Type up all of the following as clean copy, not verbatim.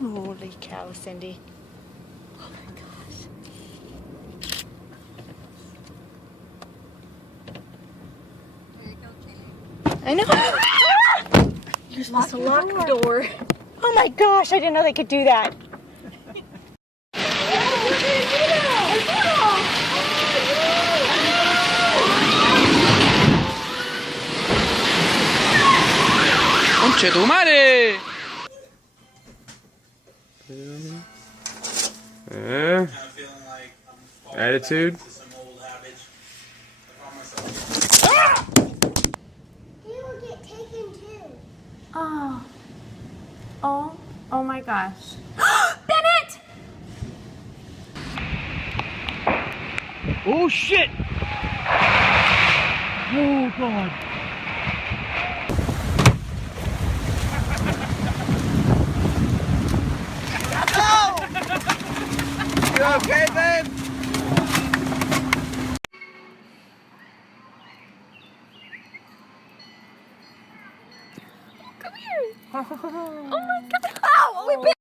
Holy cow, Cindy. Oh my gosh. Here you go, Kay. I know. You're supposed to lock the door. Oh my gosh, I didn't know they could do that. ¡Conche tu madre! Attitude. He will get taken too. Oh. Oh. Oh my gosh. Bennett! Oh shit! Oh god! You okay, babe? Come here. Oh my god. Ow! We bit.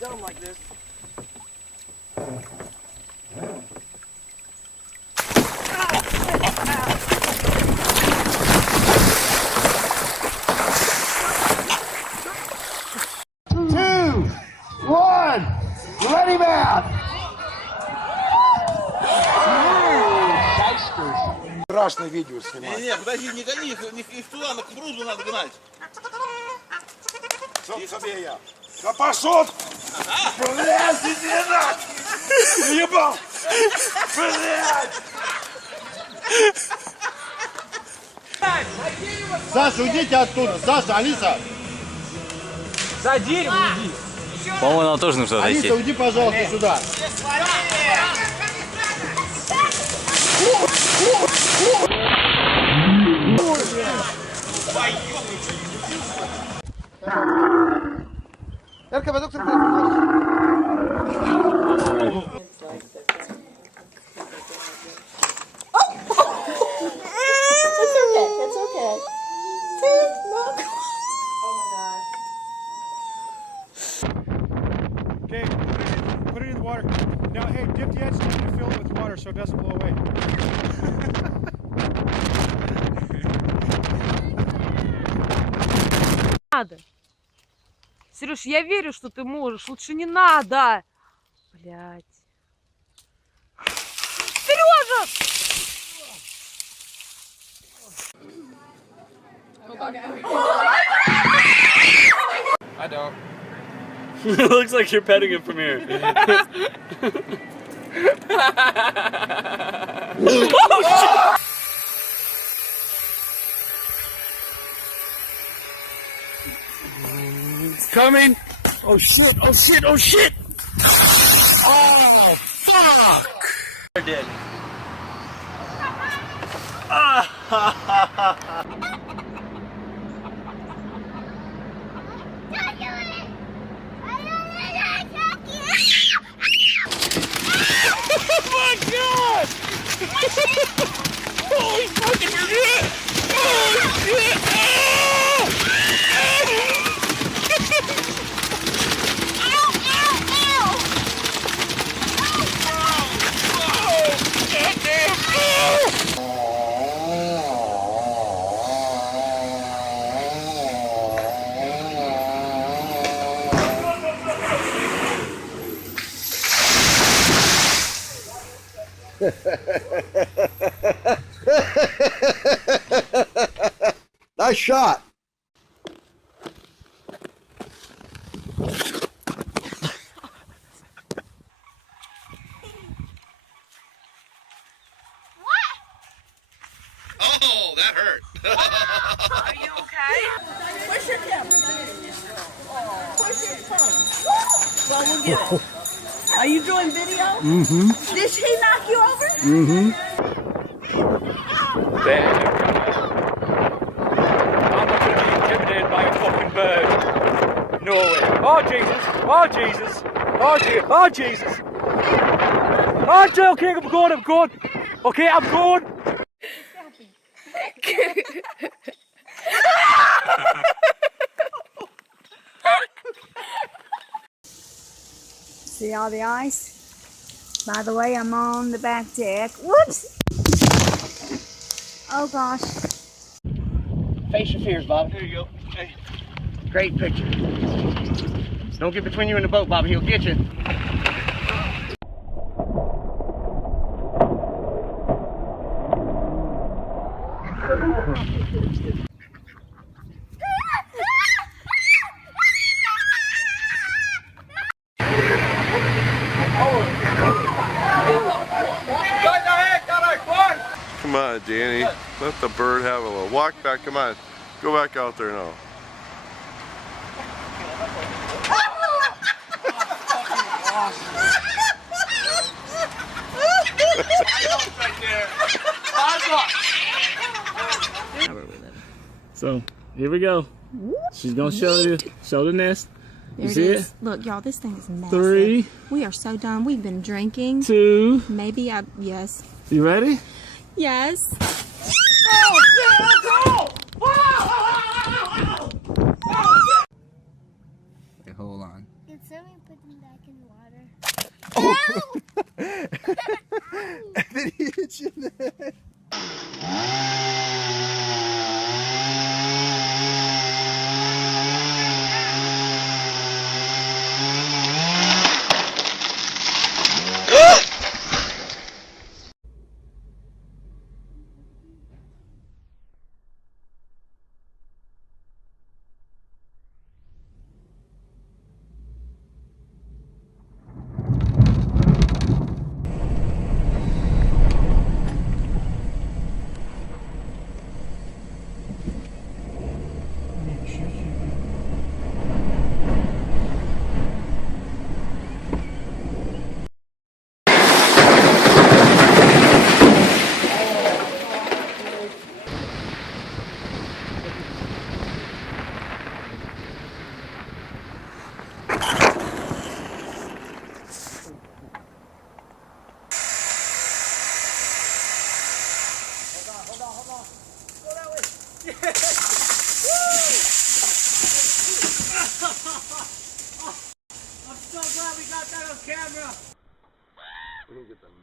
Dumb like this. Ready, man! Страшное видео снимать. Не, подожди, не гони их туда, на кругу надо гнать. Тебе я. Да пошел! Блядь, иди нахуй! Ебал! Блядь! Саша, уйдите оттуда! Саша, Алиса! За дерево иди! По-моему, нам тоже нужно отойти. Алиса, уйди, пожалуйста, сюда! It's okay. Okay, put it in the water. Now, hey, dip the edge so you can fill it with water so it doesn't blow away. Надо. Сереж, я верю, что ты можешь. Лучше не надо. Блядь. Сережа! I don't. It looks like you're petting him from here. Oh, shit! It's coming! Oh shit! Oh shit! Oh shit! Oh fuck! They're dead. Oh my god! Holy fucking shit! Oh shit! Nice shot. Oh, that hurt. Are you okay? Push your camera. Push your phone. Well, we'll get it. Are you doing video? Mm-hmm. Did she knock you over? Mm-hmm. Damn. I'm not going to be intimidated by a fucking bird. No way. Oh, Jesus. Oh, Jesus. Oh, Jesus. Oh, Jesus. Archer, okay, I'm going. Okay, I'm going. See all the ice? By the way, I'm on the back deck. Whoops! Oh gosh. Face your fears, Bobby. There you go. Hey. Great picture. Don't get between you and the boat, Bobby. He'll get you. Come on, Danny. Let the bird have a little walk back. Come on. Go back out there now. So here we go. She's gonna show the nest. You see it? Look, y'all, this thing is massive. 3. We are so done. We've been drinking. 2. Maybe yes. You ready? Yes. Okay, hold on. Can someone put them back in the water? And then he hit you in the head.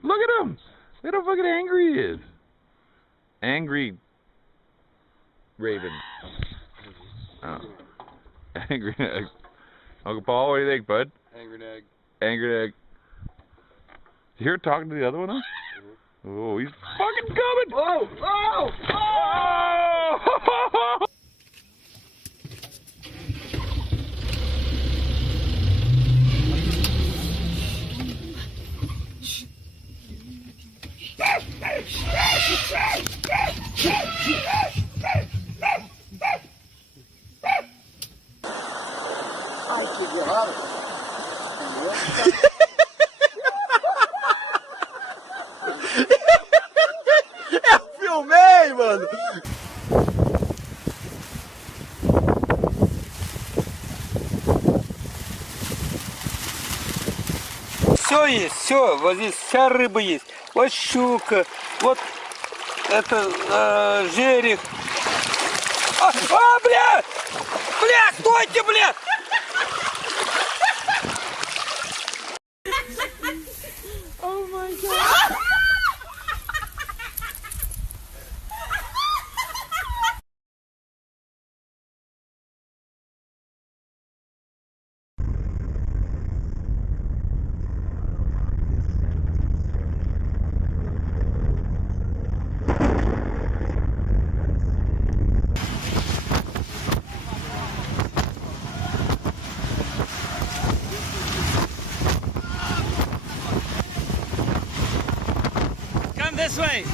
Look at him! Look how fucking angry he is. Angry Raven. Oh. Angry egg. Uncle Paul, what do you think, bud? Angry egg. Angry egg. You hear it talking to the other one, huh? Oh, he's fucking coming! Oh! Oh! Oh! Eu filmei, mano! Все есть, все, вот здесь вся рыба есть. Вот щука, вот это жерех. Бля! Бля, стойте, бля! Oh my god. Come this way.